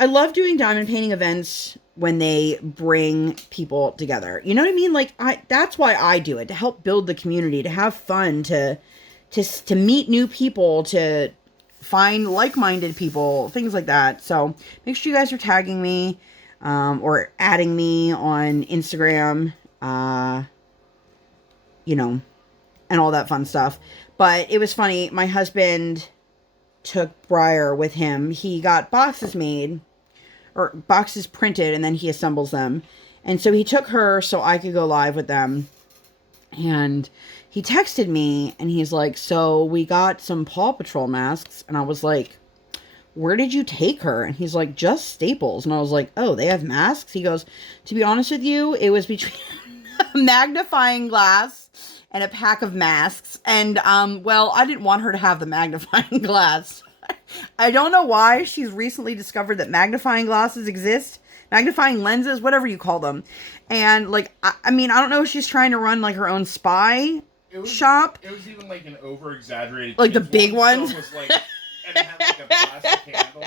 I love doing diamond painting events when they bring people together. You know what I mean? Like, that's why I do it, to help build the community, to have fun, to meet new people, to find like-minded people, things like that. So make sure you guys are tagging me or adding me on Instagram. you know, and all that fun stuff. But it was funny. My husband took Briar with him. He got boxes made, or boxes printed, and then he assembles them. And so he took her so I could go live with them. And he texted me, and he's like, so we got some Paw Patrol masks. And I was like, where did you take her? And he's like, just Staples. And I was like, oh, they have masks? He goes, to be honest with you, it was between a magnifying glass and a pack of masks. And, well, I didn't want her to have the magnifying glass. I don't know why she's recently discovered that magnifying glasses exist. Magnifying lenses, whatever you call them. And, like, I mean, I don't know if she's trying to run, like, her own spy shop. It was even, like, an over-exaggerated... Like, the big ones? Was, like, and it had, like, a plastic handle.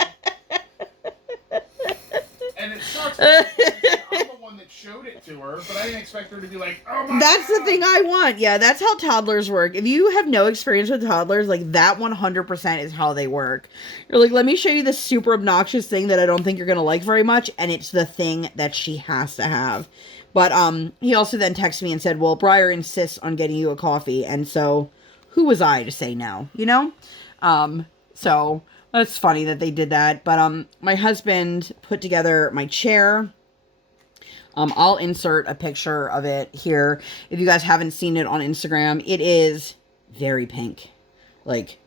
And it sucks because I'm the one that showed it to her, but I didn't expect her to be like, oh my That's God. the thing I want. Yeah, that's how toddlers work. If you have no experience with toddlers, like, that 100% is how they work. You're like, let me show you this super obnoxious thing that I don't think you're going to like very much, and it's the thing that she has to have. But he also then texted me and said, well, Briar insists on getting you a coffee, and so who was I to say no, you know? So that's funny that they did that. But my husband put together my chair. I'll insert a picture of it here. If you guys haven't seen it on Instagram, it is very pink. Like,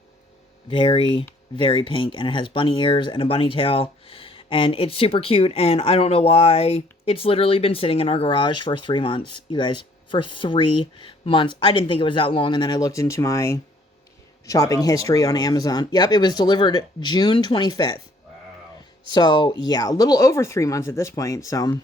very, very pink. And it has bunny ears and a bunny tail. And it's super cute. And I don't know why. It's literally been sitting in our garage for 3 months, you guys. For 3 months. I didn't think it was that long. And then I looked into my shopping history on Amazon. Yep, it was delivered June 25th. Wow. So, yeah, a little over 3 months at this point. So...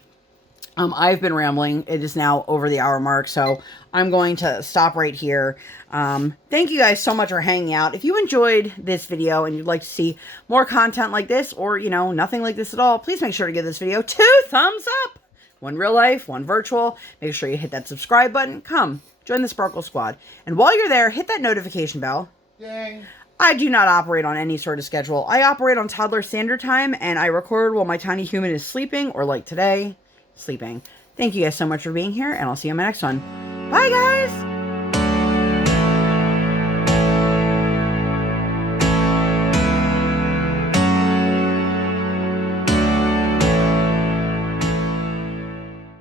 I've been rambling. It is now over the hour mark, so I'm going to stop right here. Thank you guys so much for hanging out. If you enjoyed this video and you'd like to see more content like this, or, you know, nothing like this at all, please make sure to give this video 2 thumbs up. One real life, one virtual. Make sure you hit that subscribe button. Come, join the Sparkle Squad. And while you're there, hit that notification bell. Dang. I do not operate on any sort of schedule. I operate on toddler standard time, and I record while my tiny human is sleeping, or like today, sleeping. Thank you guys so much for being here, and I'll see you in my next one. Bye, guys!